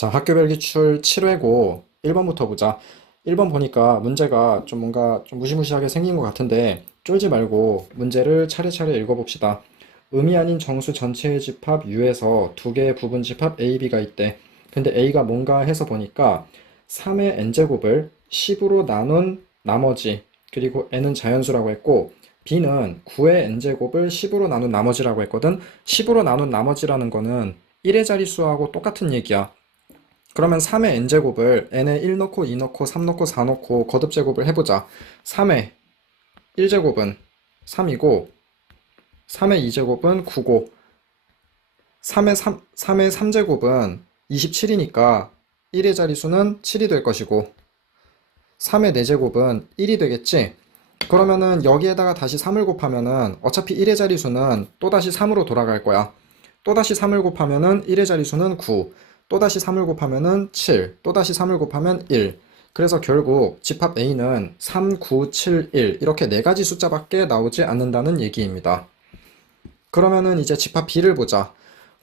자, 학교별 기출 7회고 1번부터 보자. 1번 보니까 문제가 좀 뭔가 좀 무시무시하게 생긴 것 같은데 쫄지 말고 문제를 차례차례 읽어봅시다. 음이 아닌 정수 전체의 집합 U에서 두 개의 부분 집합 A, B가 있대. 근데 A가 뭔가 해서 보니까 3의 n제곱을 10으로 나눈 나머지, 그리고 n은 자연수라고 했고 B는 9의 n제곱을 10으로 나눈 나머지라고 했거든. 10으로 나눈 나머지라는 거는 1의 자릿수하고 똑같은 얘기야. 그러면 3의 n제곱을 n에 1 넣고 2 넣고 3 넣고 4 넣고 거듭제곱을 해보자. 3의 1제곱은 3이고 3의 2제곱은 9고 3의 3제곱은 27이니까 1의 자릿수는 7이 될 것이고 3의 4제곱은 1이 되겠지? 그러면은 여기에다가 다시 3을 곱하면은 어차피 1의 자릿수는 또다시 3으로 돌아갈 거야. 또다시 3을 곱하면은 1의 자릿수는 9, 또다시 3을 곱하면은 7, 또다시 3을 곱하면 1. 그래서 결국 집합 A는 3, 9, 7, 1 이렇게 네 가지 숫자밖에 나오지 않는다는 얘기입니다. 그러면은 이제 집합 B를 보자.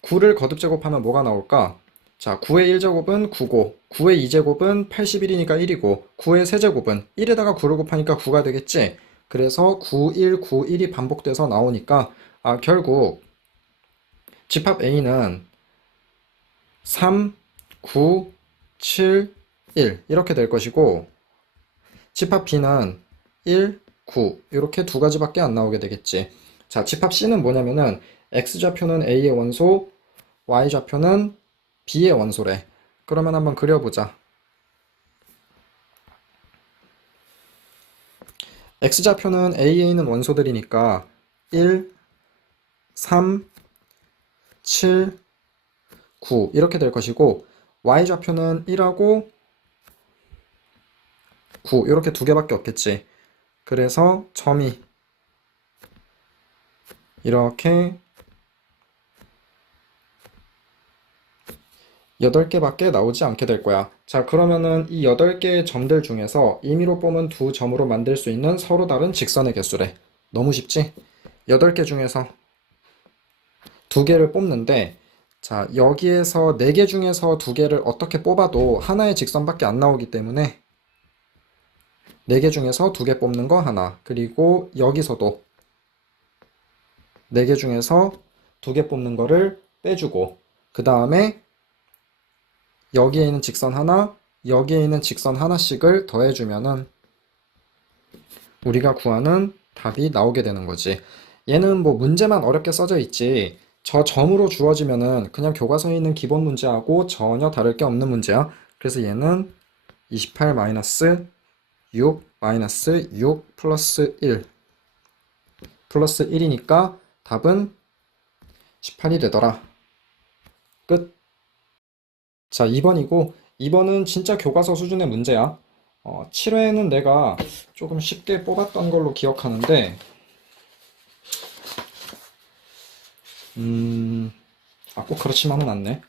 9를 거듭 제곱하면 뭐가 나올까? 자, 9의 1제곱은 9고 9의 2제곱은 81이니까 1이고 9의 세제곱은 1에다가 9를 곱하니까 9가 되겠지? 그래서 9, 1, 9, 1이 반복돼서 나오니까 결국 집합 A는 3, 9, 7, 1 이렇게 될 것이고 집합 B는 1, 9 이렇게 두 가지밖에 안 나오게 되겠지. 자, 집합 C는 뭐냐면은 X좌표는 A의 원소, Y좌표는 B의 원소래. 그러면 한번 그려보자. X좌표는 A에 있는 원소들이니까 1, 3, 7, 9 이렇게 될 것이고 Y좌표는 1하고 9 이렇게 두 개밖에 없겠지. 그래서 점이 이렇게 8개밖에 나오지 않게 될 거야. 자, 그러면은 이 8개의 점들 중에서 임의로 뽑은 두 점으로 만들 수 있는 서로 다른 직선의 개수래. 너무 쉽지? 8개 중에서 두 개를 뽑는데, 자, 여기에서 4개 중에서 두 개를 어떻게 뽑아도 하나의 직선밖에 안 나오기 때문에 4개 중에서 두 개 뽑는 거 하나, 그리고 여기서도 4개 중에서 두 개 뽑는 거를 빼주고, 그 다음에 여기에 있는 직선 하나, 여기에 있는 직선 하나씩을 더해주면은 우리가 구하는 답이 나오게 되는 거지. 얘는 뭐 문제만 어렵게 써져 있지. 저 점으로 주어지면은 그냥 교과서에 있는 기본 문제하고 전혀 다를 게 없는 문제야. 그래서 얘는 28 마이너스 6 마이너스 6 플러스 1 플러스 1이니까 답은 18이 되더라. 끝. 자, 2번이고 2번은 진짜 교과서 수준의 문제야. 7회는 내가 조금 쉽게 뽑았던 걸로 기억하는데 꼭 그렇지만은 않네.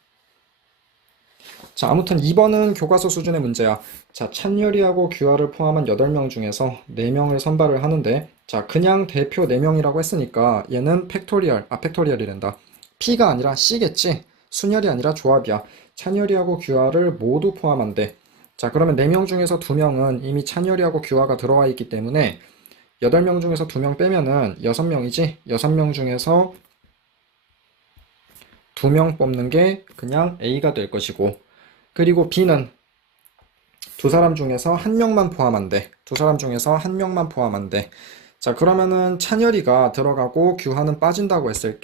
자, 아무튼 2번은 교과서 수준의 문제야. 자, 찬열이하고 규하를 포함한 8명 중에서 4명을 선발을 하는데, 자, 그냥 대표 4명이라고 했으니까 얘는 팩토리얼이란다. P가 아니라 C겠지? 순열이 아니라 조합이야. 찬열이하고 규하를 모두 포함한대. 자, 그러면 4명 중에서 2명은 이미 찬열이하고 규하가 들어와 있기 때문에 8명 중에서 2명 빼면은 6명이지? 6명 중에서 2명 뽑는 게 그냥 A가 될 것이고, 그리고 B는 두 사람 중에서 한 명만 포함한대. 두 사람 중에서 한 명만 포함한대. 자, 그러면은 찬열이가 들어가고 규하는 빠진다고 했을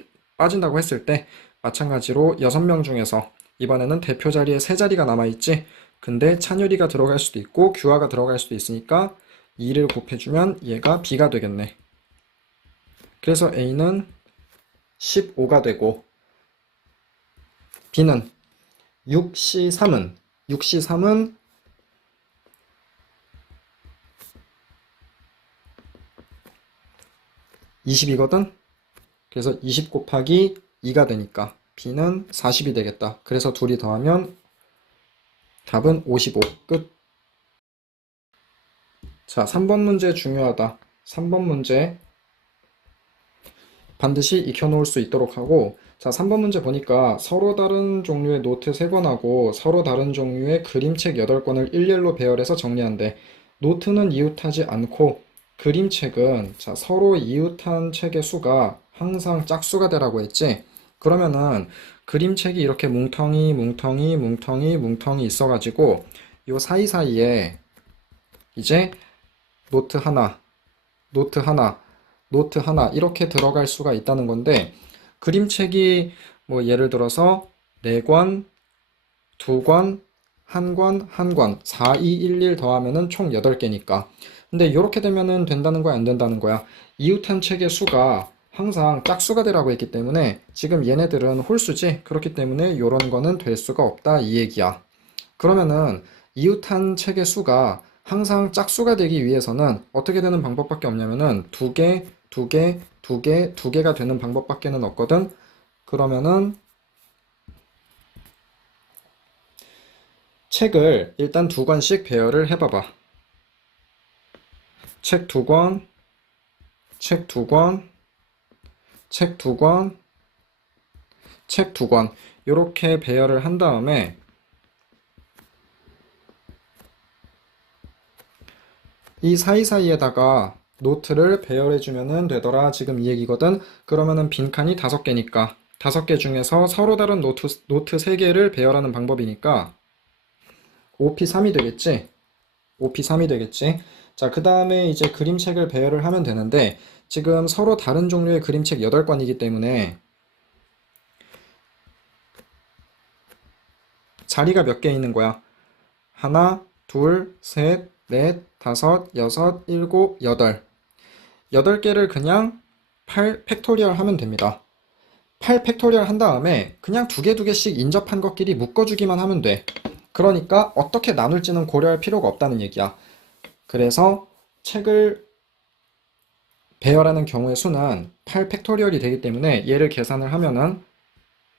때, 마찬가지로 6명 중에서, 이번에는 대표 자리에 세 자리가 남아있지? 근데 찬열이가 들어갈 수도 있고, 규하가 들어갈 수도 있으니까, 2를 곱해주면 얘가 B가 되겠네. 그래서 A는 15가 되고, B는 6C3은 20이거든? 그래서 20 곱하기 2가 되니까 B는 40이 되겠다. 그래서 둘이 더하면 답은 55. 끝. 자, 3번 문제 중요하다. 3번 문제 반드시 익혀놓을 수 있도록 하고, 자, 3번 문제 보니까 서로 다른 종류의 노트 3권하고 서로 다른 종류의 그림책 8권을 일렬로 배열해서 정리한대. 노트는 이웃하지 않고 그림책은 자, 서로 이웃한 책의 수가 항상 짝수가 되라고 했지. 그러면은 그림책이 이렇게 뭉텅이 뭉텅이 뭉텅이 뭉텅이 있어가지고 요 사이사이에 이제 노트 하나, 노트 하나, 노트 하나 이렇게 들어갈 수가 있다는 건데 그림책이 뭐 예를 들어서 4권, 2권, 1권, 1권, 4, 2, 1, 1 더하면은 총 8개니까. 근데 이렇게 되면은 된다는 거야, 안 된다는 거야? 이웃한 책의 수가 항상 짝수가 되라고 했기 때문에 지금 얘네들은 홀수지. 그렇기 때문에 이런 거는 될 수가 없다 이 얘기야. 그러면은 이웃한 책의 수가 항상 짝수가 되기 위해서는 어떻게 되는 방법밖에 없냐면은 두 개, 두 개, 두 개, 두 개가 되는 방법밖에는 없거든. 그러면은 책을 일단 2권씩 배열을 해봐봐. 책 2권, 책 2권, 책 2권, 책 2권. 이렇게 배열을 한 다음에 이 사이사이에다가 노트를 배열해주면 되더라. 지금 이 얘기거든. 그러면은 빈칸이 5개니까 5개 중에서 서로 다른 노트 3개를 배열하는 방법이니까 5P3이 되겠지? 5P3이 되겠지? 자, 그 다음에 이제 그림책을 배열을 하면 되는데 지금 서로 다른 종류의 그림책 8권이기 때문에 자리가 몇 개 있는 거야? 하나, 둘, 셋, 넷, 다섯, 여섯, 일곱, 여덟. 8개를 그냥 8 팩토리얼 하면 됩니다. 8 팩토리얼 한 다음에 그냥 두 개씩 인접한 것끼리 묶어주기만 하면 돼. 그러니까 어떻게 나눌지는 고려할 필요가 없다는 얘기야. 그래서 책을 배열하는 경우의 수는 8 팩토리얼이 되기 때문에 얘를 계산을 하면은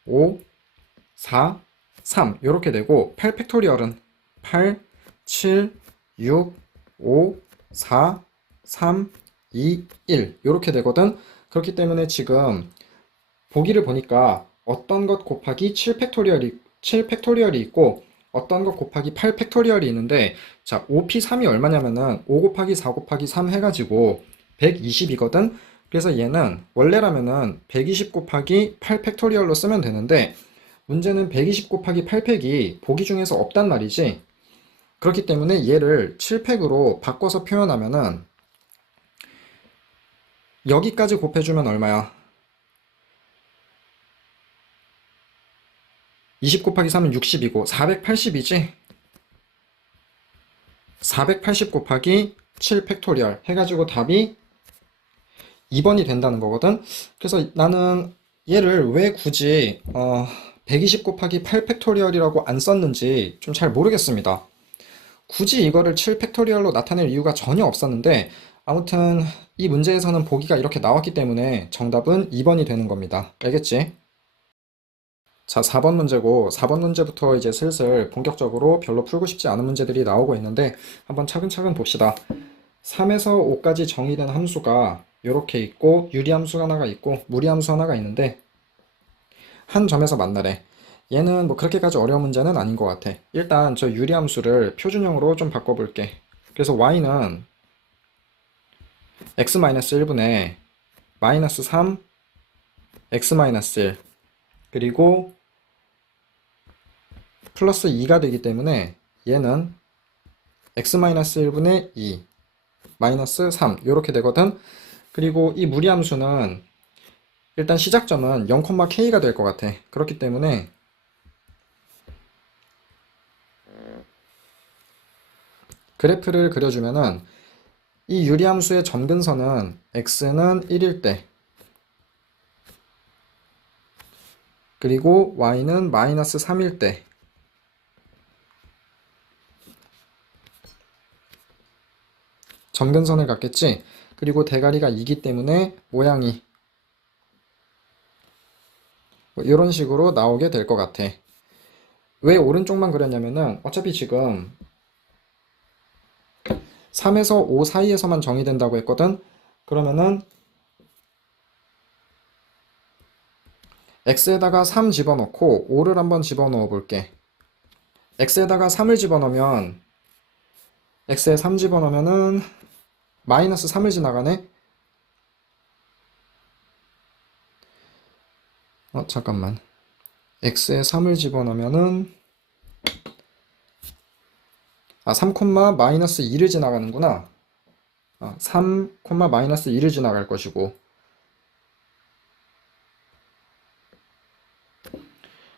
5, 4, 3 이렇게 되고 8 팩토리얼은 8, 7, 6, 5, 4, 3, 2, 1 이렇게 되거든. 그렇기 때문에 지금 보기를 보니까 어떤 것 곱하기 7 팩토리얼이 있고 어떤 것 곱하기 8 팩토리얼이 있는데 자 5p3이 얼마냐면은 5 곱하기 4 곱하기 3 해가지고 120이거든. 그래서 얘는 원래라면은 120 곱하기 8 팩토리얼로 쓰면 되는데 문제는 120 곱하기 8팩이 보기 중에서 없단 말이지. 그렇기 때문에 얘를 7팩으로 바꿔서 표현하면은 여기까지 곱해주면 얼마야? 20 곱하기 3은 60이고 480이지? 480 곱하기 7 팩토리얼 해가지고 답이 2번이 된다는 거거든. 그래서 나는 얘를 왜 굳이 120 곱하기 8 팩토리얼이라고 안 썼는지 좀 잘 모르겠습니다. 굳이 이거를 7 팩토리얼로 나타낼 이유가 전혀 없었는데 아무튼 이 문제에서는 보기가 이렇게 나왔기 때문에 정답은 2번이 되는 겁니다. 알겠지? 자, 4번 문제고 4번 문제부터 이제 슬슬 본격적으로 별로 풀고 싶지 않은 문제들이 나오고 있는데 한번 차근차근 봅시다. 3에서 5까지 정의된 함수가 이렇게 있고 유리함수 하나가 있고 무리함수 하나가 있는데 한 점에서 만나래. 얘는 뭐 그렇게까지 어려운 문제는 아닌 것 같아. 일단 저 유리함수를 표준형으로 좀 바꿔볼게. 그래서 y는 x-1분의 마이너스 3 x-1 그리고 플러스 2가 되기 때문에 얘는 x-1분의 2 마이너스 3 이렇게 되거든. 그리고 이 무리함수는 일단 시작점은 0,k가 될 것 같아. 그렇기 때문에 그래프를 그려주면은 이 유리함수의 점근선은 x는 1일 때 그리고 y는 마이너스 3일 때 점근선을 갖겠지. 그리고 대가리가 2기 때문에 모양이 뭐 이런 식으로 나오게 될 것 같아. 왜 오른쪽만 그렸냐면은 어차피 지금 3에서 5 사이에서만 정의된다고 했거든. 그러면은 x에다가 3 집어넣고 5를 한번 집어넣어 볼게. x에다가 3을 집어넣으면 x에 3 집어넣으면은 마이너스 3을 지나가네? 잠깐만. x에 3을 집어넣으면은 3, 마이너스 2를 지나가는구나. 3, 마이너스 2를 지나갈 것이고,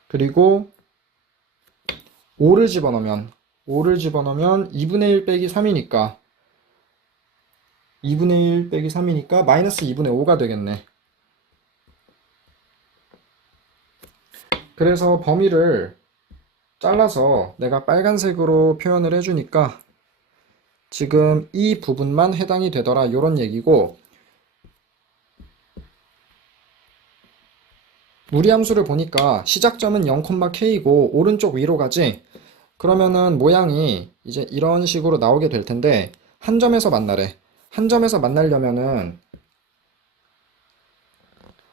그리고 5를 집어넣으면 2분의 1 빼기 3이니까 2분의 1 빼기 3이니까 마이너스 2분의 5가 되겠네. 그래서 범위를 잘라서 내가 빨간색으로 표현을 해주니까 지금 이 부분만 해당이 되더라, 요런 얘기고, 무리함수를 보니까 시작점은 0,k이고 오른쪽 위로 가지. 그러면은 모양이 이제 이런 식으로 나오게 될 텐데 한 점에서 만나래. 한 점에서 만나려면은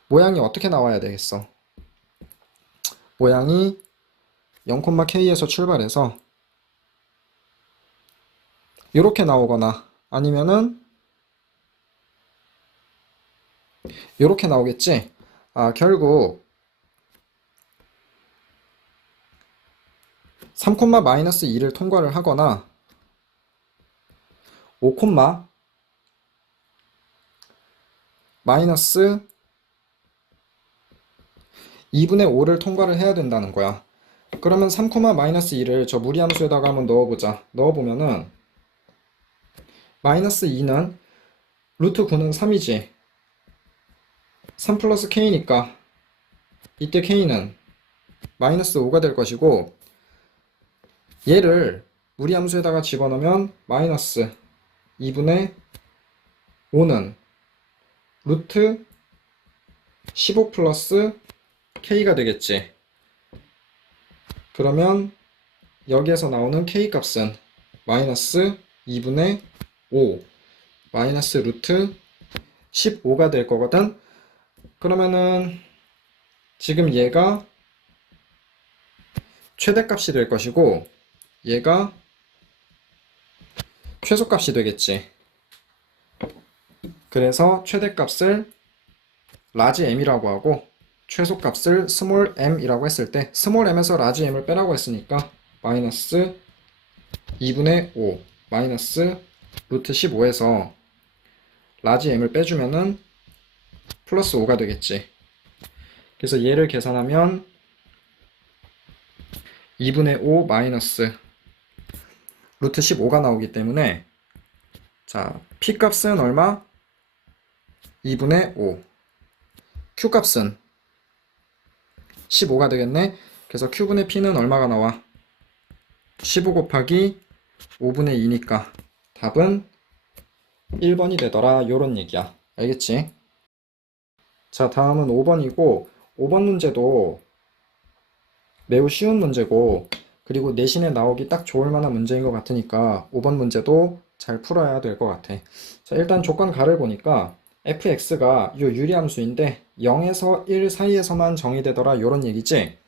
모양이 어떻게 나와야 되겠어? 모양이 0,k에서 출발해서 이렇게 나오거나 아니면은 이렇게 나오겠지? 결국 3, 마이너스 2를 통과를 하거나 5, 마이너스 2분의 5를 통과를 해야 된다는 거야. 그러면 3, 마이너스 2를 저 무리함수에다가 한번 넣어보자. 넣어보면은 마이너스 2는 루트 9는 3이지. 3 플러스 k니까 이때 k는 마이너스 5가 될 것이고, 얘를 무리함수에다가 집어넣으면 마이너스 2분의 5는 루트 15 플러스 k가 되겠지. 그러면 여기에서 나오는 k 값은 마이너스 2분의 5 마이너스 루트 15가 될 거거든. 그러면은 지금 얘가 최대값이 될 것이고 얘가 최소값이 되겠지. 그래서 최대값을 라지 m이라고 하고 최소값을 스몰 m이라고 했을 때 스몰 m에서 라지 m을 빼라고 했으니까 마이너스 2분의 5 마이너스 루트 15에서 라지 m을 빼주면은 플러스 5가 되겠지. 그래서 얘를 계산하면 2분의 5 마이너스 루트 15가 나오기 때문에 자, p 값은 얼마? 2분의 5 q 값은 15가 되겠네. 그래서 q분의 p는 얼마가 나와? 15 곱하기 5분의 2니까 답은 1번이 되더라, 요런 얘기야. 알겠지? 자, 다음은 5번이고 5번 문제도 매우 쉬운 문제고 그리고 내신에 나오기 딱 좋을 만한 문제인 것 같으니까 5번 문제도 잘 풀어야 될 것 같아. 자, 일단 조건 가를 보니까 fx가 요 유리함수인데 0에서 1 사이에서만 정의되더라, 요런 얘기지.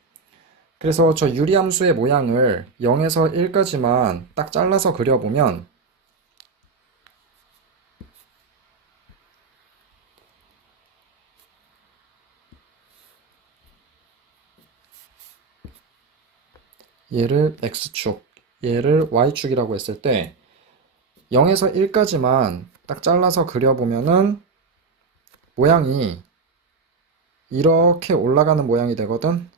그래서 저 유리함수의 모양을 0에서 1까지만 딱 잘라서 그려보면 얘를 x축, 얘를 y축이라고 했을 때 0에서 1까지만 딱 잘라서 그려보면은 모양이 이렇게 올라가는 모양이 되거든.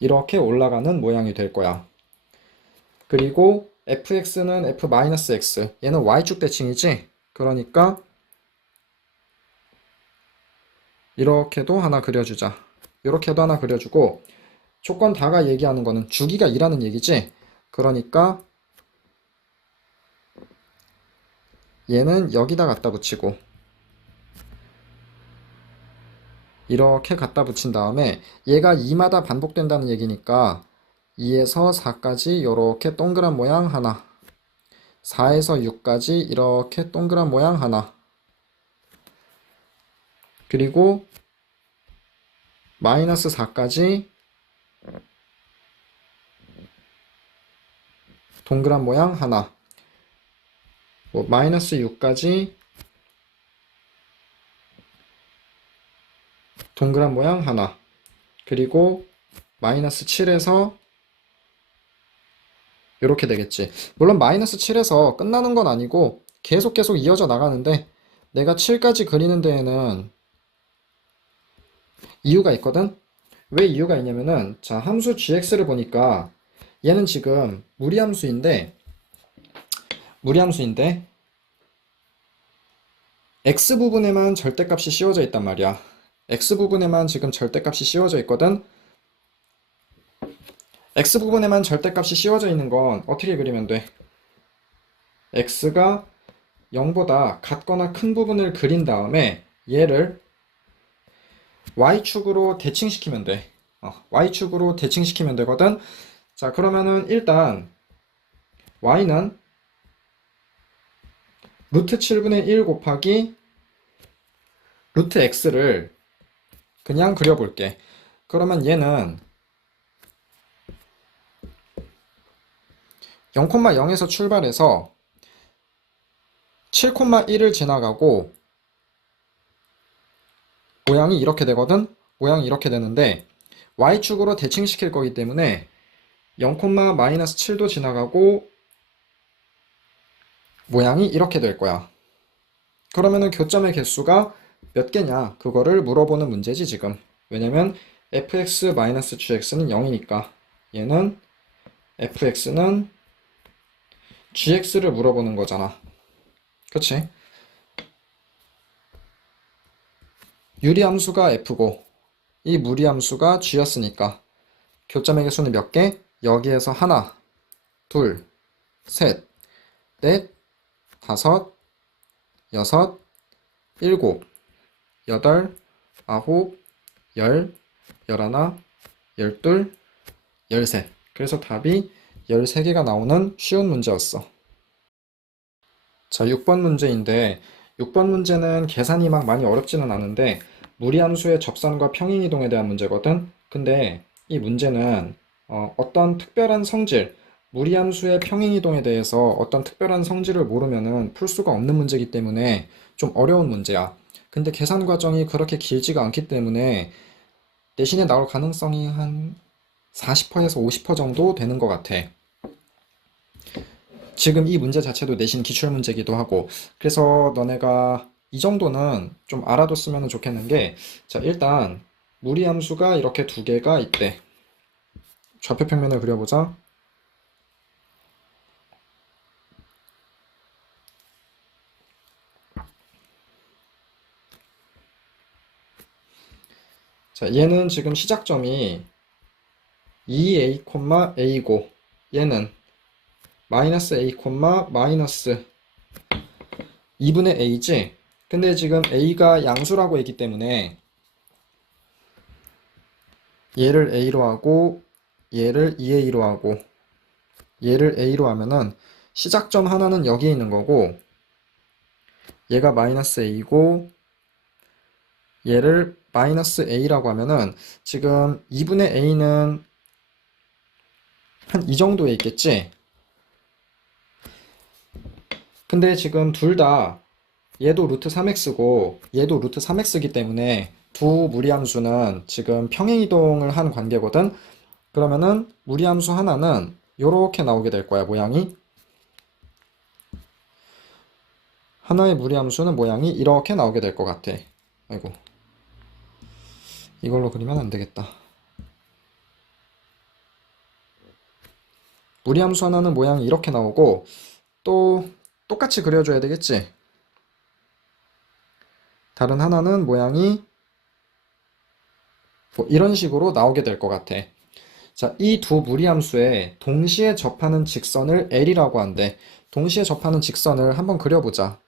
이렇게 올라가는 모양이 될 거야. 그리고 fx는 f-x, 얘는 y축 대칭이지. 그러니까 이렇게도 하나 그려주자. 이렇게도 하나 그려주고 조건 다가 얘기하는 거는 주기가 2라는 얘기지. 그러니까 얘는 여기다 갖다 붙이고 이렇게 갖다 붙인 다음에 얘가 2마다 반복된다는 얘기니까 2에서 4까지 이렇게 동그란 모양 하나, 4에서 6까지 이렇게 동그란 모양 하나, 그리고 마이너스 4까지 동그란 모양 하나, 뭐 마이너스 6까지 동그란 모양 하나, 그리고 마이너스 7에서 이렇게 되겠지. 물론 마이너스 7에서 끝나는 건 아니고 계속 이어져 나가는데, 내가 7까지 그리는 데에는 이유가 있거든. 왜 이유가 있냐면은, 자, 함수 gx를 보니까 얘는 지금 무리함수인데 x 부분에만 절대값이 씌워져 있단 말이야. x 부분에만 지금 절대값이 씌워져 있거든. x 부분에만 절대값이 씌워져 있는 건 어떻게 그리면 돼? x가 0보다 같거나 큰 부분을 그린 다음에 얘를 y축으로 대칭시키면 돼. y축으로 대칭시키면 되거든. 자, 그러면은 일단 y는 루트 7분의 1 곱하기 루트 x를 그냥 그려볼게. 그러면 얘는 0,0에서 출발해서 7,1을 지나가고 모양이 이렇게 되거든? 모양이 이렇게 되는데 y축으로 대칭시킬 거기 때문에 0,-7도 지나가고 모양이 이렇게 될 거야. 그러면은 교점의 개수가 몇 개냐? 그거를 물어보는 문제지 지금. 왜냐면 fx-gx는 0이니까 얘는 fx는 gx를 물어보는 거잖아. 그치? 유리함수가 f고 이 무리함수가 g였으니까 교점의 개수는 몇 개? 여기에서 하나, 둘, 셋, 넷, 다섯, 여섯, 일곱, 여덟, 아홉, 열, 열하나, 열둘, 열셋. 그래서 답이 13개가 나오는 쉬운 문제였어. 자, 6번 문제인데 6번 문제는 계산이 막 많이 어렵지는 않은데 무리함수의 접선과 평행이동에 대한 문제거든. 근데 이 문제는 어떤 특별한 성질, 무리함수의 평행이동에 대해서 어떤 특별한 성질을 모르면은 풀 수가 없는 문제이기 때문에 좀 어려운 문제야. 근데 계산 과정이 그렇게 길지가 않기 때문에 내신에 나올 가능성이 한 40%에서 50% 정도 되는 것 같아. 지금 이 문제 자체도 내신 기출 문제기도 하고, 그래서 너네가 이 정도는 좀 알아뒀으면 좋겠는 게, 자, 일단 무리함수가 이렇게 두 개가 있대. 좌표 평면을 그려보자. 자, 얘는 지금 시작점이 2a, a고 얘는 마이너스 a, 마이너스 2분의 a지. 근데 지금 a가 양수라고 했기 때문에 얘를 a로 하고 얘를 2a로 하고 얘를 a로 하면은 시작점 하나는 여기에 있는 거고 얘가 마이너스 a고 얘를 마이너스 a라고 하면은 지금 2분의 a는 한 이 정도에 있겠지? 근데 지금 둘 다 얘도 루트 3x고 얘도 루트 3x이기 때문에 두 무리함수는 지금 평행이동을 한 관계거든? 그러면은 무리함수 하나는 요렇게 나오게 될 거야, 모양이. 하나의 무리함수는 모양이 이렇게 나오게 될 것 같아. 아이고. 이걸로 그리면 안 되겠다. 무리함수 하나는 모양이 이렇게 나오고 또 똑같이 그려줘야 되겠지? 다른 하나는 모양이 뭐 이런 식으로 나오게 될 것 같아. 자, 이 두 무리함수에 동시에 접하는 직선을 L이라고 한대. 동시에 접하는 직선을 한번 그려보자.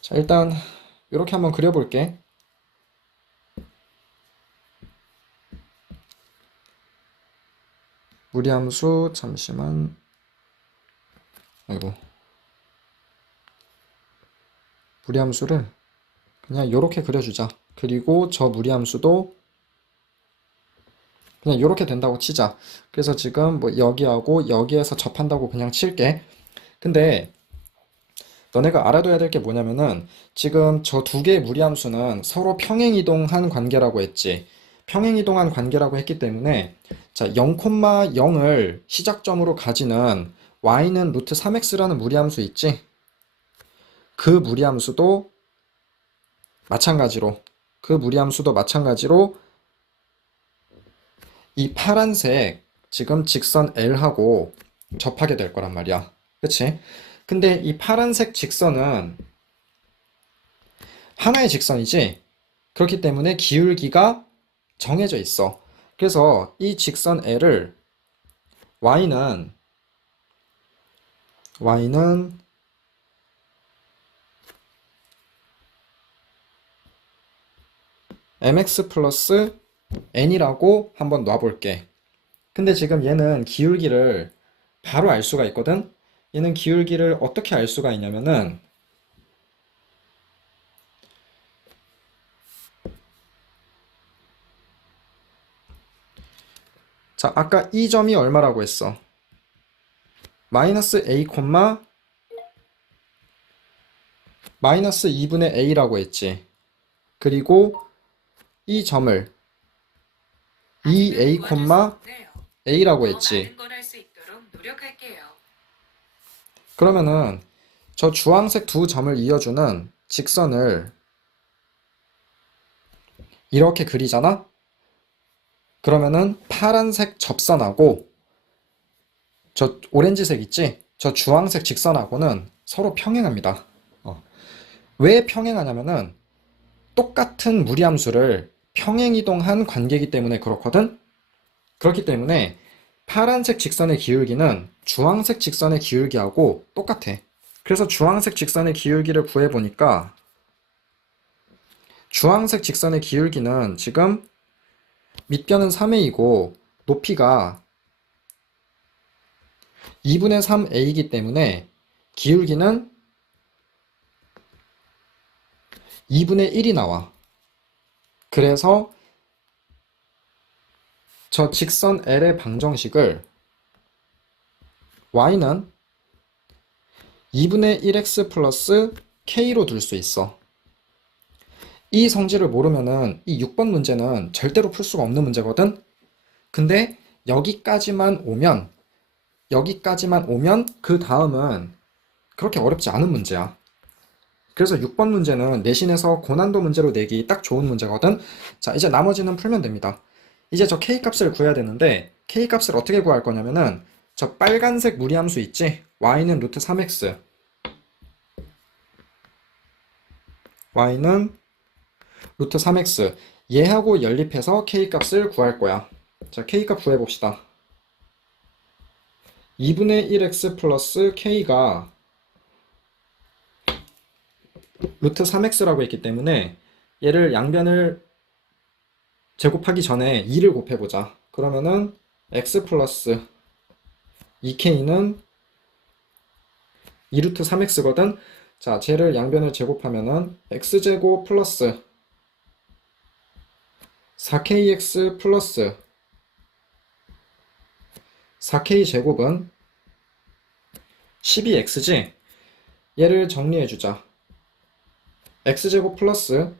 자, 일단 이렇게 한번 그려볼게. 무리함수, 잠시만. 아이고. 무리함수를 그냥 이렇게 그려주자. 그리고 저 무리함수도 그냥 이렇게 된다고 치자. 그래서 지금 뭐 여기하고 여기에서 접한다고 그냥 칠게. 근데 너네가 알아둬야 될 게 뭐냐면은 지금 저 두 개의 무리함수는 서로 평행이동한 관계라고 했지. 평행이동한 관계라고 했기 때문에 자 0,0을 시작점으로 가지는 y는 루트 3x라는 무리함수 있지. 그 무리함수도 마찬가지로 이 파란색 지금 직선 L하고 접하게 될 거란 말이야. 그치? 근데 이 파란색 직선은 하나의 직선이지? 그렇기 때문에 기울기가 정해져 있어. 그래서 이 직선 L을 y는 mx 플러스 n이라고 한번 놔볼게. 근데 지금 얘는 기울기를 바로 알 수가 있거든? 얘는 기울기를 어떻게 알 수가 있냐면은 자, 아까 이 점이 얼마라고 했어? 마이너스 a, 마이너스 2분의 a라고 했지. 그리고 이 점을 2a, a라고 했지. 그러면은 저 주황색 두 점을 이어주는 직선을 이렇게 그리잖아? 그러면은 파란색 접선하고 저 오렌지색 있지? 저 주황색 직선하고는 서로 평행합니다. 왜 평행하냐면은 똑같은 무리함수를 평행이동한 관계이기 때문에 그렇거든? 그렇기 때문에 파란색 직선의 기울기는 주황색 직선의 기울기하고 똑같아. 그래서 주황색 직선의 기울기를 구해보니까 주황색 직선의 기울기는 지금 밑변은 3a이고 높이가 2분의 3a이기 때문에 기울기는 2분의 1이 나와. 그래서 저 직선 L의 방정식을 y는 2분의 1x 플러스 k로 둘 수 있어. 이 성질을 모르면은 이 6번 문제는 절대로 풀 수가 없는 문제거든? 근데 여기까지만 오면 그 다음은 그렇게 어렵지 않은 문제야. 그래서 6번 문제는 내신에서 고난도 문제로 내기 딱 좋은 문제거든? 자, 이제 나머지는 풀면 됩니다. 이제 저 K값을 구해야 되는데 K값을 어떻게 구할 거냐면은 저 빨간색 무리함수 있지? y는 루트 3x y는 루트 3x 얘하고 연립해서 K값을 구할 거야. 자, K값 구해봅시다. 2분의 1x 플러스 K가 루트 3x라고 했기 때문에 얘를 양변을 제곱하기 전에 2를 곱해보자. 그러면은 x 플러스 2k는 2루트 3x거든. 자, 쟤를 양변을 제곱하면은 x제곱 플러스 4kx 플러스 4k 제곱은 12x지? 얘를 정리해주자. x제곱 플러스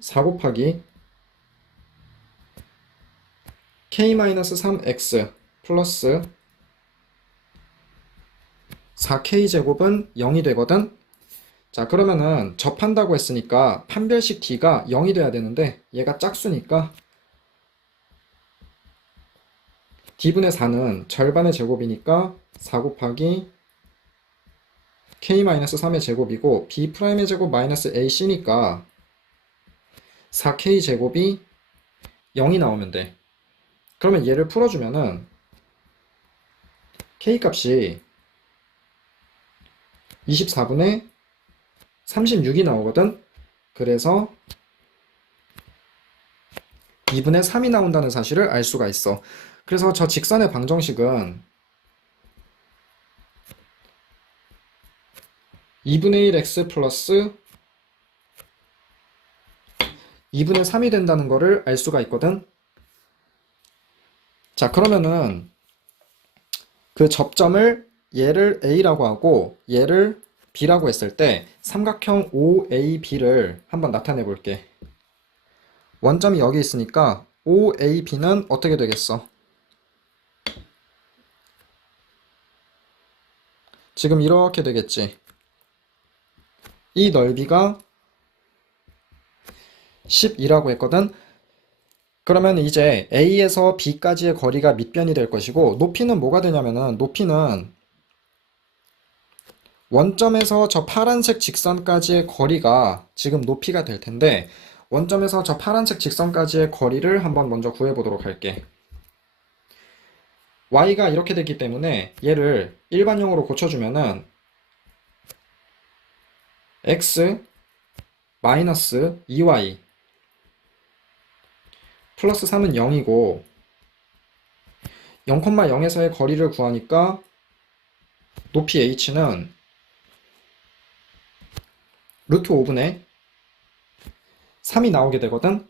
4 곱하기 k-3x 플러스 4k 제곱은 0이 되거든? 자, 그러면은 접한다고 했으니까 판별식 d가 0이 돼야 되는데 얘가 짝수니까 d분의 4는 절반의 제곱이니까 4 곱하기 k-3의 제곱이고 b'의 제곱 마이너스 ac니까 4k 제곱이 0이 나오면 돼. 그러면 얘를 풀어주면은 k값이 24분의 36이 나오거든. 그래서 2분의 3이 나온다는 사실을 알 수가 있어. 그래서 저 직선의 방정식은 2분의 1x 플러스 2분의 3이 된다는 거를 알 수가 있거든. 자, 그러면은 그 접점을 얘를 A라고 하고 얘를 B라고 했을 때 삼각형 OAB를 한번 나타내 볼게. 원점이 여기 있으니까 OAB는 어떻게 되겠어? 지금 이렇게 되겠지. 이 넓이가 12라고 했거든. 그러면 이제 A에서 B까지의 거리가 밑변이 될 것이고 높이는 뭐가 되냐면은 높이는 원점에서 저 파란색 직선까지의 거리가 지금 높이가 될 텐데 원점에서 저 파란색 직선까지의 거리를 한번 먼저 구해보도록 할게. y가 이렇게 되기 때문에 얘를 일반형으로 고쳐주면은 x 마이너스 2y 플러스 3은 0이고 0,0에서의 거리를 구하니까 높이 h는 루트 5분의 3이 나오게 되거든.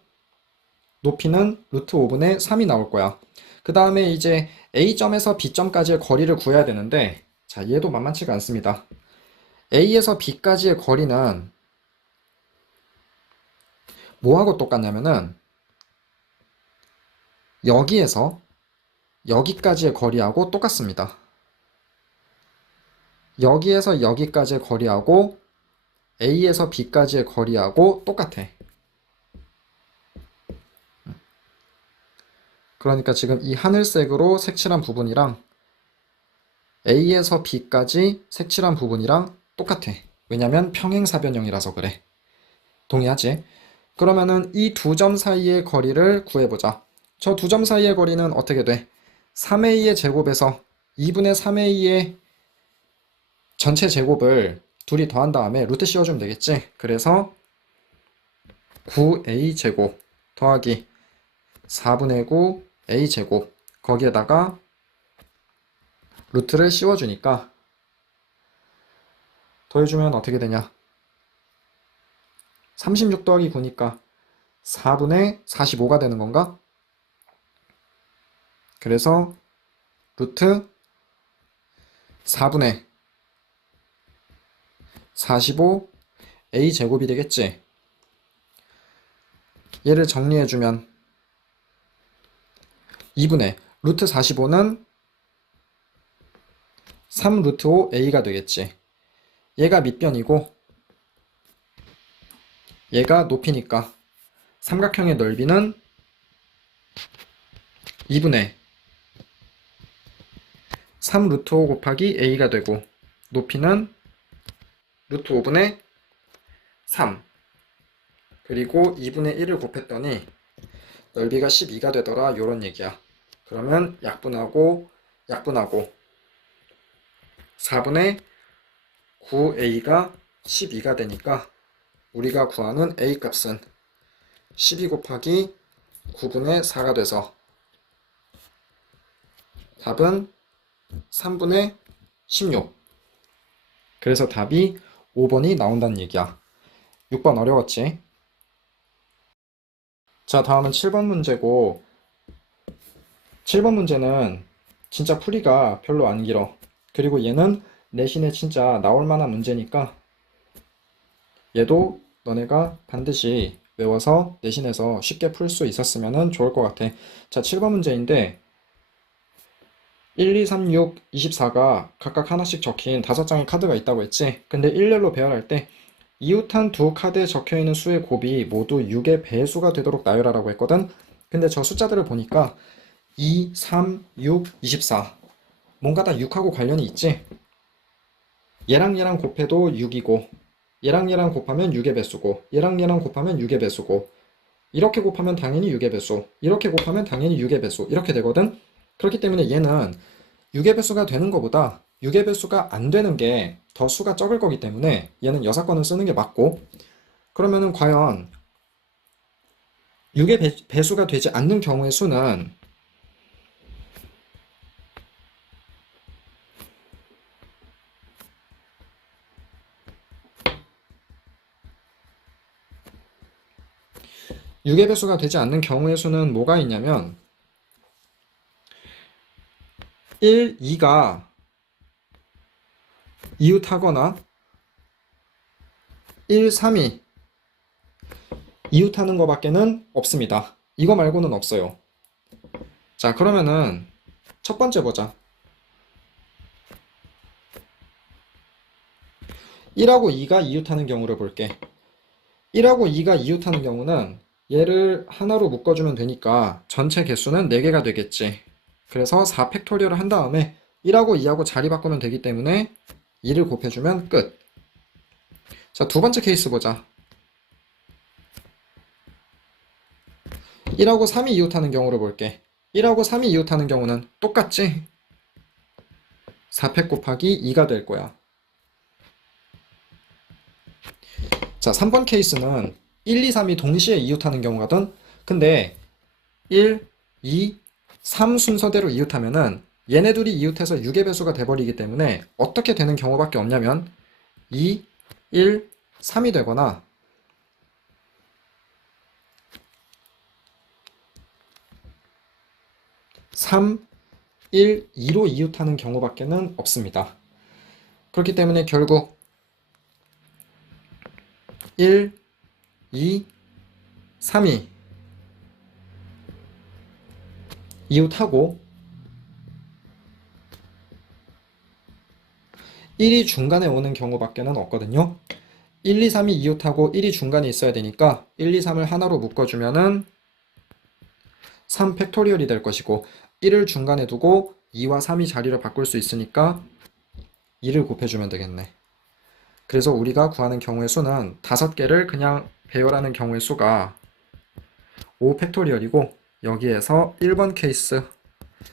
높이는 루트 5분의 3이 나올 거야. 그 다음에 이제 A점에서 B점까지의 거리를 구해야 되는데 자, 얘도 만만치가 않습니다. A에서 B까지의 거리는 뭐하고 똑같냐면은 여기에서 여기까지의 거리하고 똑같습니다. 여기에서 여기까지의 거리하고 A에서 B까지의 거리하고 똑같아. 그러니까 지금 이 하늘색으로 색칠한 부분이랑 A에서 B까지 색칠한 부분이랑 똑같아. 왜냐면 평행사변형이라서 그래. 동의하지? 그러면은 이 두 점 사이의 거리를 구해보자. 저 두 점 사이의 거리는 어떻게 돼? 3a의 제곱에서 2분의 3a의 전체 제곱을 둘이 더한 다음에 루트 씌워주면 되겠지? 그래서 9a 제곱 더하기 4분의 9 a 제곱 거기에다가 루트를 씌워주니까 더해주면 어떻게 되냐? 36 더하기 9니까 4분의 45가 되는 건가? 그래서 루트 4분의 45 a 제곱이 되겠지. 얘를 정리해주면 2분의 루트 45는 3 루트 5 a가 되겠지. 얘가 밑변이고 얘가 높이니까 삼각형의 넓이는 2분의 3 루트 5 곱하기 a가 되고 높이는 루트 5분의 3 그리고 2분의 1을 곱했더니 넓이가 12가 되더라 요런 얘기야. 그러면 약분하고 4분의 9a가 12가 되니까 우리가 구하는 a 값은 12 곱하기 9분의 4가 돼서 답은 3분의 16. 그래서 답이 5번이 나온다는 얘기야. 6번 어려웠지? 자, 다음은 7번 문제고 7번 문제는 진짜 풀이가 별로 안 길어. 그리고 얘는 내신에 진짜 나올 만한 문제니까 얘도 너네가 반드시 외워서 내신에서 쉽게 풀 수 있었으면 좋을 것 같아. 자, 7번 문제인데 1, 2, 3, 6, 24가 각각 하나씩 적힌 5장의 카드가 있다고 했지. 근데 일렬로 배열할 때 이웃한 두 카드에 적혀있는 수의 곱이 모두 6의 배수가 되도록 나열하라고 했거든. 근데 저 숫자들을 보니까 2, 3, 6, 24 뭔가 다 6하고 관련이 있지. 얘랑 얘랑 곱해도 6이고 얘랑 얘랑 곱하면 6의 배수고 얘랑 얘랑 곱하면 6의 배수고 이렇게 곱하면 당연히 6의 배수 이렇게 곱하면 당연히 6의 배수 이렇게 되거든. 그렇기 때문에 얘는 6의 배수가 되는 것보다 6의 배수가 안 되는 게 더 수가 적을 거기 때문에 얘는 여사건을 쓰는 게 맞고 그러면은 과연 6의 배수가 되지 않는 경우의 수는 6의 배수가 되지 않는 경우의 수는 뭐가 있냐면 1, 2가 이웃하거나 1, 3이 이웃하는 것밖에는 없습니다. 이거 말고는 없어요. 자, 그러면은 첫 번째 보자. 1하고 2가 이웃하는 경우를 볼게. 1하고 2가 이웃하는 경우는 얘를 하나로 묶어주면 되니까 전체 개수는 4개가 되겠지. 그래서 4 팩토리얼을 한 다음에 1하고 2하고 자리 바꾸면 되기 때문에 2를 곱해주면 끝. 자, 두 번째 케이스 보자. 1하고 3이 이웃하는 경우를 볼게. 1하고 3이 이웃하는 경우는 똑같지? 4팩 곱하기 2가 될 거야. 자, 3번 케이스는 1, 2, 3이 동시에 이웃하는 경우거든. 근데 1, 2, 3 순서대로 이웃하면은 얘네 둘이 이웃해서 6의 배수가 돼버리기 때문에 어떻게 되는 경우밖에 없냐면 2, 1, 3이 되거나 3, 1, 2로 이웃하는 경우밖에는 없습니다. 그렇기 때문에 결국 1, 2, 3이 이웃하고 1이 중간에 오는 경우밖에는 없거든요. 1, 2, 3이 이웃하고 1이 중간에 있어야 되니까 1, 2, 3을 하나로 묶어주면은 3 팩토리얼이 될 것이고 1을 중간에 두고 2와 3이 자리를 바꿀 수 있으니까 2를 곱해주면 되겠네. 그래서 우리가 구하는 경우의 수는 5개를 그냥 배열하는 경우의 수가 5 팩토리얼이고 여기에서 1번 케이스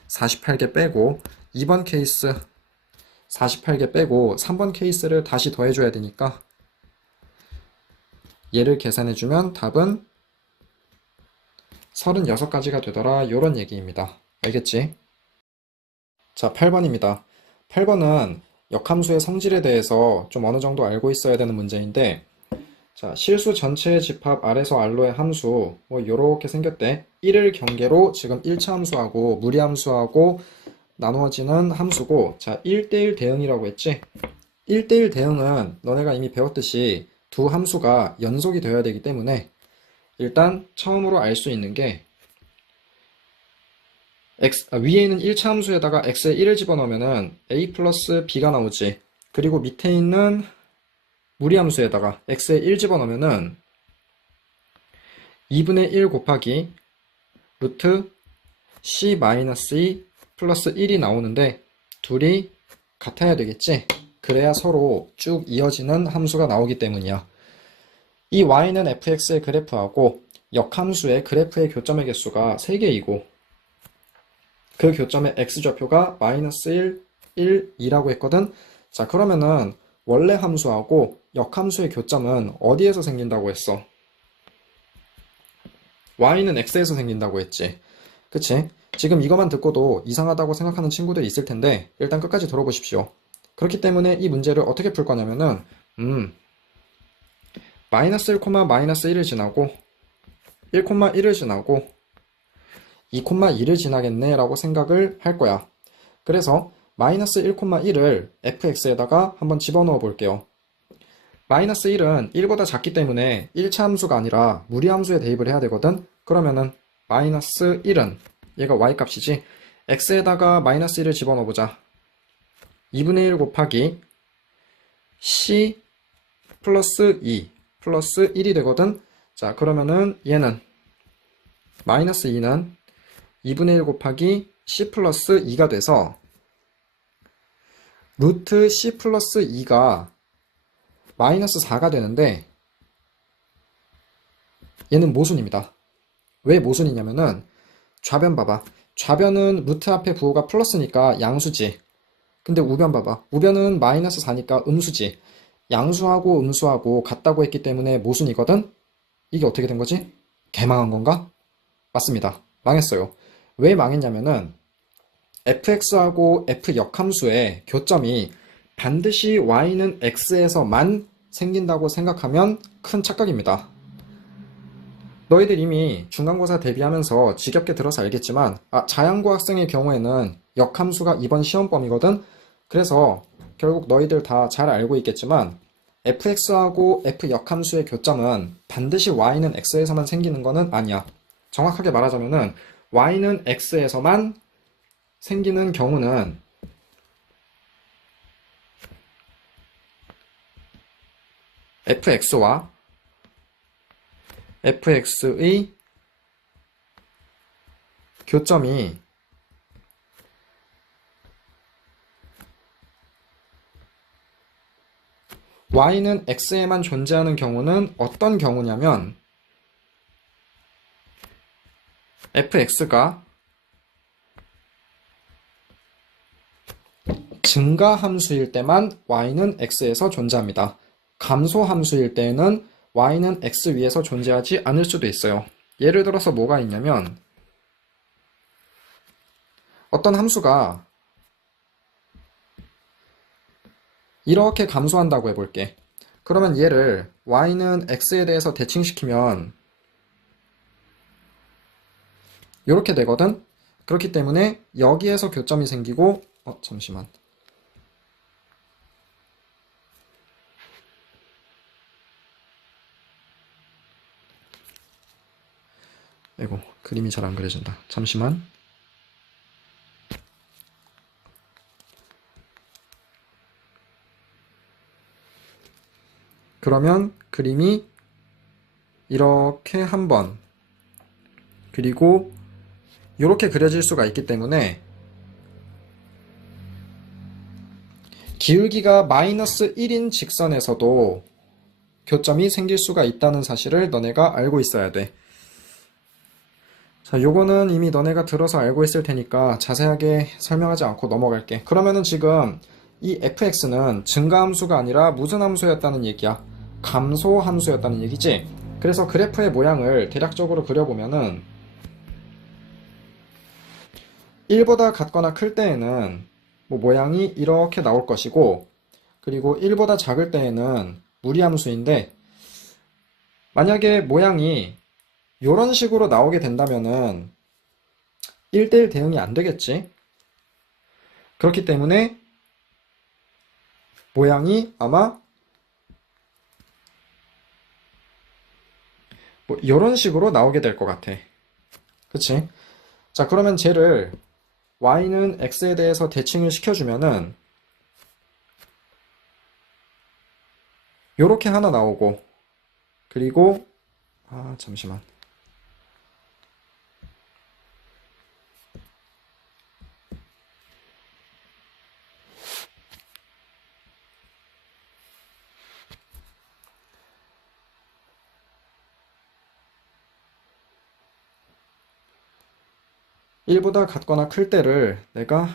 48개 빼고 2번 케이스 48개 빼고 3번 케이스를 다시 더해줘야 되니까 얘를 계산해주면 답은 36가지가 되더라. 요런 얘기입니다. 알겠지? 자, 8번입니다. 8번은 역함수의 성질에 대해서 좀 어느 정도 알고 있어야 되는 문제인데 자, 실수 전체의 집합 R에서 R로의 함수 뭐 요렇게 생겼대. 1을 경계로 지금 1차 함수하고 무리함수하고 나누어지는 함수고 자, 1대1 대응이라고 했지? 1대1 대응은 너네가 이미 배웠듯이 두 함수가 연속이 되어야 되기 때문에 일단 처음으로 알 수 있는 게 위에 있는 1차 함수에다가 x에 1을 집어넣으면은 a 플러스 b가 나오지. 그리고 밑에 있는 무리함수에다가 x에 1 집어넣으면은 2분의 1 곱하기 루트 c 마이너스 2 플러스 1이 나오는데 둘이 같아야 되겠지? 그래야 서로 쭉 이어지는 함수가 나오기 때문이야. 이 y는 fx의 그래프하고 역함수의 그래프의 교점의 개수가 3개이고 그 교점의 x좌표가 마이너스 1, 1, 2라고 했거든? 자, 그러면은 원래 함수하고 역함수의 교점은 어디에서 생긴다고 했어? y는 x에서 생긴다고 했지. 그치? 지금 이것만 듣고도 이상하다고 생각하는 친구들이 있을 텐데 일단 끝까지 들어보십시오. 그렇기 때문에 이 문제를 어떻게 풀 거냐면은 마이너스 1, 마이너스 1을 지나고 1, 1을 지나고 2, 2를 지나겠네 라고 생각을 할 거야. 그래서 마이너스 1, 1을 fx에다가 한번 집어넣어 볼게요. 마이너스 1은 1보다 작기 때문에 1차 함수가 아니라 무리함수에 대입을 해야 되거든. 그러면은 마이너스 1은 얘가 y값이지. x에다가 마이너스 1을 집어넣어 보자. 2분의 1 곱하기 c 플러스 2 플러스 1이 되거든. 자, 그러면은 얘는 마이너스 2는 2분의 1 곱하기 c 플러스 2가 돼서 루트 c 플러스 2가 마이너스 4가 되는데 얘는 모순입니다. 왜 모순이냐면은 좌변 봐봐. 좌변은 루트 앞에 부호가 플러스니까 양수지. 근데 우변 봐봐. 우변은 마이너스 4니까 음수지. 양수하고 음수하고 같다고 했기 때문에 모순이거든? 이게 어떻게 된 거지? 개망한 건가? 맞습니다. 망했어요. 왜 망했냐면은 fx하고 f 역함수의 교점이 반드시 y는 x에서만 생긴다고 생각하면 큰 착각입니다. 너희들 이미 중간고사 대비하면서 지겹게 들어서 알겠지만, 자양고 학생의 경우에는 역함수가 이번 시험범위거든? 그래서 결국 너희들 다 잘 알고 있겠지만, fx하고 f 역함수의 교점은 반드시 y는 x에서만 생기는 거는 아니야. 정확하게 말하자면은, y는 x에서만 생기는 경우는 fx와 fx의 교점이 y는 x에만 존재하는 경우는 어떤 경우냐면 fx가 증가함수일 때만 y는 x에서 존재합니다. 감소함수일 때에는 y는 x 위에서 존재하지 않을 수도 있어요. 예를 들어서 뭐가 있냐면 어떤 함수가 이렇게 감소한다고 해볼게. 그러면 얘를 y는 x에 대해서 대칭시키면 이렇게 되거든? 그렇기 때문에 여기에서 교점이 생기고 잠시만. 아이고, 그림이 잘 안 그려진다. 잠시만. 그러면 그림이 이렇게 한 번, 그리고 이렇게 그려질 수가 있기 때문에 기울기가 마이너스 1인 직선에서도 교점이 생길 수가 있다는 사실을 너네가 알고 있어야 돼. 자, 요거는 이미 너네가 들어서 알고 있을 테니까 자세하게 설명하지 않고 넘어갈게. 그러면은 지금 이 fx는 증가함수가 아니라 무슨 함수였다는 얘기야? 감소함수였다는 얘기지? 그래서 그래프의 모양을 대략적으로 그려보면은 1보다 같거나 클 때에는 모양이 이렇게 나올 것이고, 그리고 1보다 작을 때에는 무리함수인데, 만약에 모양이 이런 식으로 나오게 된다면은 1대1 대응이 안 되겠지? 그렇기 때문에 모양이 아마 이런 식으로 나오게 될 것 같아. 그치? 자, 그러면 쟤를 y는 x에 대해서 대칭을 시켜주면은 요렇게 하나 나오고, 그리고 잠시만. (1보다) 같거나 클 때를 내가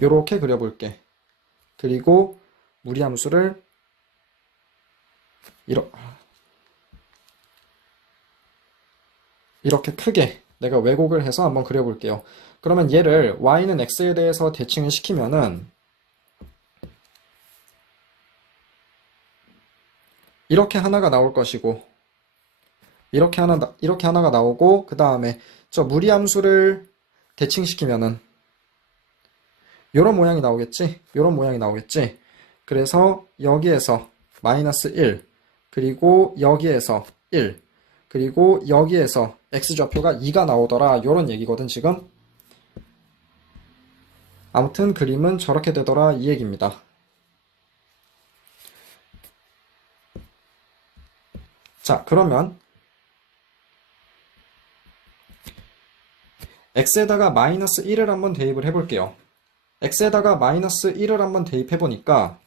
요렇게 그려볼게. 그리고 무리함수를 이렇게 크게 내가 왜곡을 해서 한번 그려볼게요. 그러면 얘를 y는 x에 대해서 대칭을 시키면은 이렇게 하나가 나올 것이고, 이렇게 하나가 나오고, 그 다음에 저 무리함수를 대칭시키면은 요런 모양이 나오겠지? 요런 모양이 나오겠지? 그래서 여기에서 마이너스 1, 그리고 여기에서 1, 그리고 여기에서 x좌표가 2가 나오더라. 요런 얘기거든, 지금. 아무튼 그림은 저렇게 되더라, 이 얘기입니다. 자, 그러면 x에다가 마이너스 1을 한번 대입을 해볼게요. x에다가 마이너스 1을 한번 대입해보니까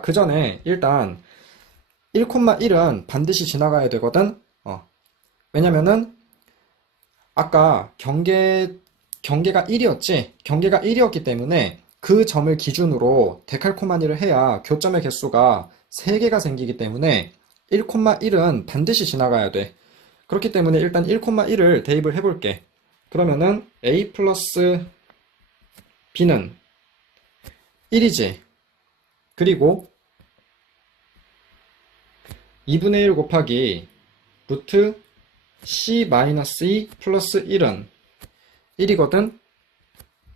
그 전에 일단 1,1은 반드시 지나가야 되거든. 왜냐면은 아까 경계가 1이었지. 경계가 1이었기 때문에 그 점을 기준으로 데칼코마니를 해야 교점의 개수가 3개가 생기기 때문에 1,1은 반드시 지나가야 돼. 그렇기 때문에 일단 1,1을 대입을 해볼게. 그러면은 a 플러스 b는 1이지. 그리고 2분의 1 곱하기 루트 C-2 플러스 1은 1이거든?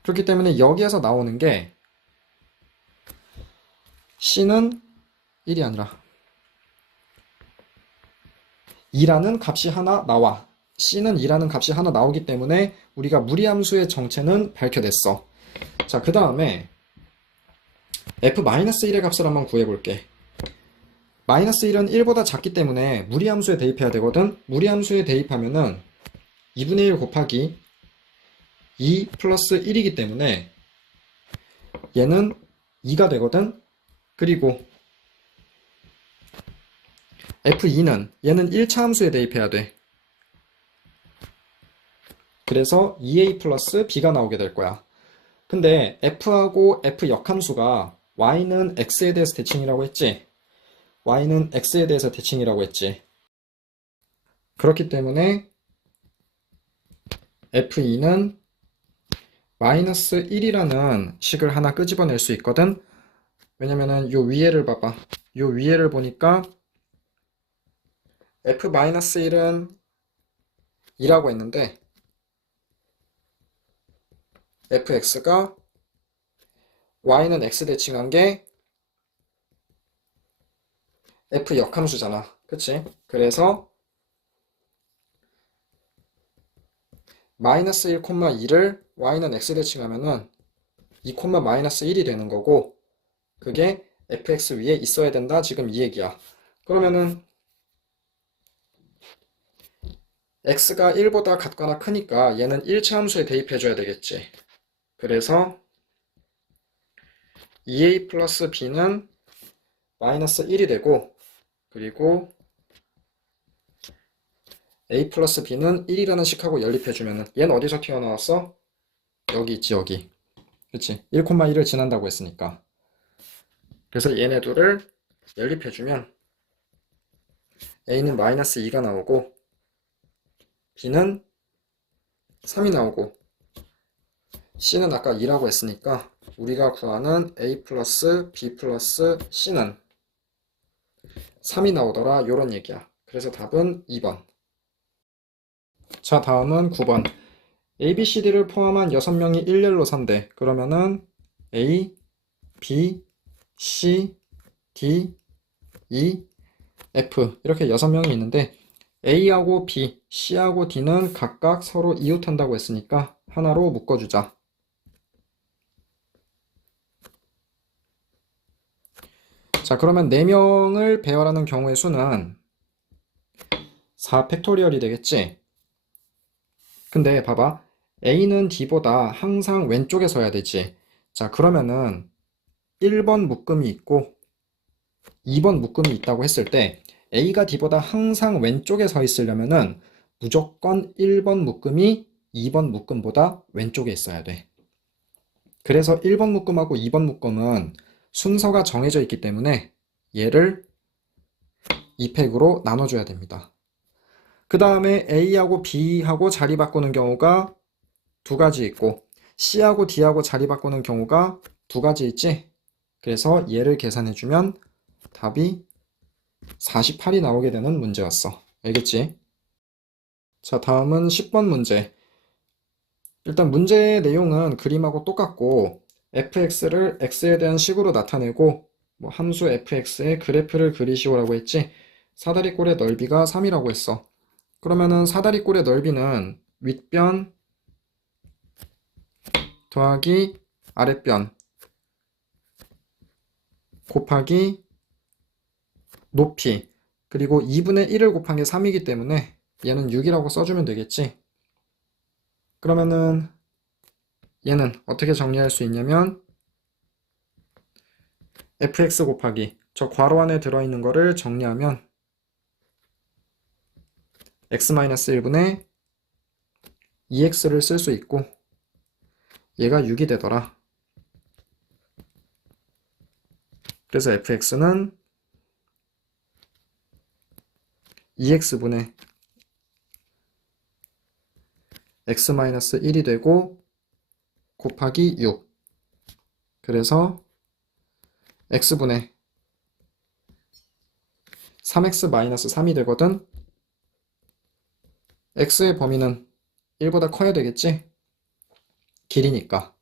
그렇기 때문에 여기에서 나오는 게 C는 1이 아니라 2라는 값이 하나 나와. C는 2라는 값이 하나 나오기 때문에 우리가 무리함수의 정체는 밝혀냈어. 자, 그 다음에 f-1의 값을 한번 구해볼게. 마이너스 1은 1보다 작기 때문에 무리함수에 대입해야 되거든. 무리함수에 대입하면은 2분의 1 곱하기 2 플러스 1이기 때문에 얘는 2가 되거든. 그리고 f2는 얘는 1차 함수에 대입해야 돼. 그래서 2a 플러스 b가 나오게 될 거야. 근데 f하고 f 역함수가 y는 x에 대해서 대칭이라고 했지. y는 x에 대해서 대칭이라고 했지. 그렇기 때문에 f2는 마이너스 1이라는 식을 하나 끄집어낼 수 있거든. 왜냐면은 요 위에를 봐봐. 요 위에를 보니까 f-1은 2라고 했는데 fx가 y는 x 대칭한 게 f 역함수잖아. 그치? 그래서 마이너스 1, 2를 y는 x 대칭하면은 2, 마이너스 1이 되는 거고 그게 fx 위에 있어야 된다. 지금 이 얘기야. 그러면은 x가 1보다 같거나 크니까 얘는 1차 함수에 대입해줘야 되겠지. 그래서 2a 플러스 b는 마이너스 1이 되고 그리고 a 플러스 b는 1이라는 식하고 연립해주면은 얘는 어디서 튀어나왔어? 여기 있지 여기. 그치? 1,1을 지난다고 했으니까. 그래서 얘네 둘을 연립해주면 a는 마이너스 2가 나오고 b는 3이 나오고 c는 아까 2라고 했으니까 우리가 구하는 a 플러스 b 플러스 c는 3이 나오더라. 요런 얘기야. 그래서 답은 2번. 자, 다음은 9번. A, B, C, D를 포함한 6명이 일렬로 선대. 그러면은 A, B, C, D, E, F 이렇게 6명이 있는데 A하고 B, C하고 D는 각각 서로 이웃한다고 했으니까 하나로 묶어주자. 자, 그러면 4명을 배열하는 경우의 수는 4 팩토리얼이 되겠지? 근데 봐봐. A는 D보다 항상 왼쪽에 서야 되지. 자, 그러면은 1번 묶음이 있고 2번 묶음이 있다고 했을 때 A가 D보다 항상 왼쪽에 서 있으려면은 무조건 1번 묶음이 2번 묶음보다 왼쪽에 있어야 돼. 그래서 1번 묶음하고 2번 묶음은 순서가 정해져 있기 때문에 얘를 2팩으로 나눠줘야 됩니다. 그 다음에 A하고 B하고 자리 바꾸는 경우가 두 가지 있고 C하고 D하고 자리 바꾸는 경우가 두 가지 있지? 그래서 얘를 계산해주면 답이 48이 나오게 되는 문제였어. 알겠지? 자, 다음은 10번 문제. 일단 문제의 내용은 그림하고 똑같고 fx를 x에 대한 식으로 나타내고 뭐 함수 fx의 그래프를 그리시오라고 했지. 사다리꼴의 넓이가 3이라고 했어. 그러면은 사다리꼴의 넓이는 윗변 더하기 아랫변 곱하기 높이 그리고 2분의 1을 곱한 게 3이기 때문에 얘는 6이라고 써주면 되겠지. 그러면은 얘는 어떻게 정리할 수 있냐면 fx 곱하기 저 괄호 안에 들어있는 거를 정리하면 x-1분의 2x를 쓸 수 있고 얘가 6이 되더라. 그래서 fx는 2x분의 x-1이 되고 곱하기 6 그래서 x분의 3x-3이 되거든. x의 범위는 1보다 커야 되겠지? 길이니까.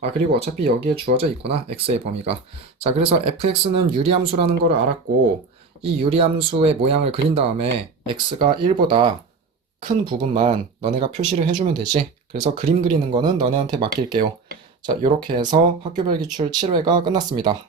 아, 그리고 어차피 여기에 주어져 있구나. x의 범위가. 자, 그래서 fx는 유리함수라는 거를 알았고, 이 유리함수의 모양을 그린 다음에 x가 1보다 큰 부분만 너네가 표시를 해주면 되지. 그래서 그림 그리는 거는 너네한테 맡길게요. 자, 이렇게 해서 학교별 기출 7회가 끝났습니다.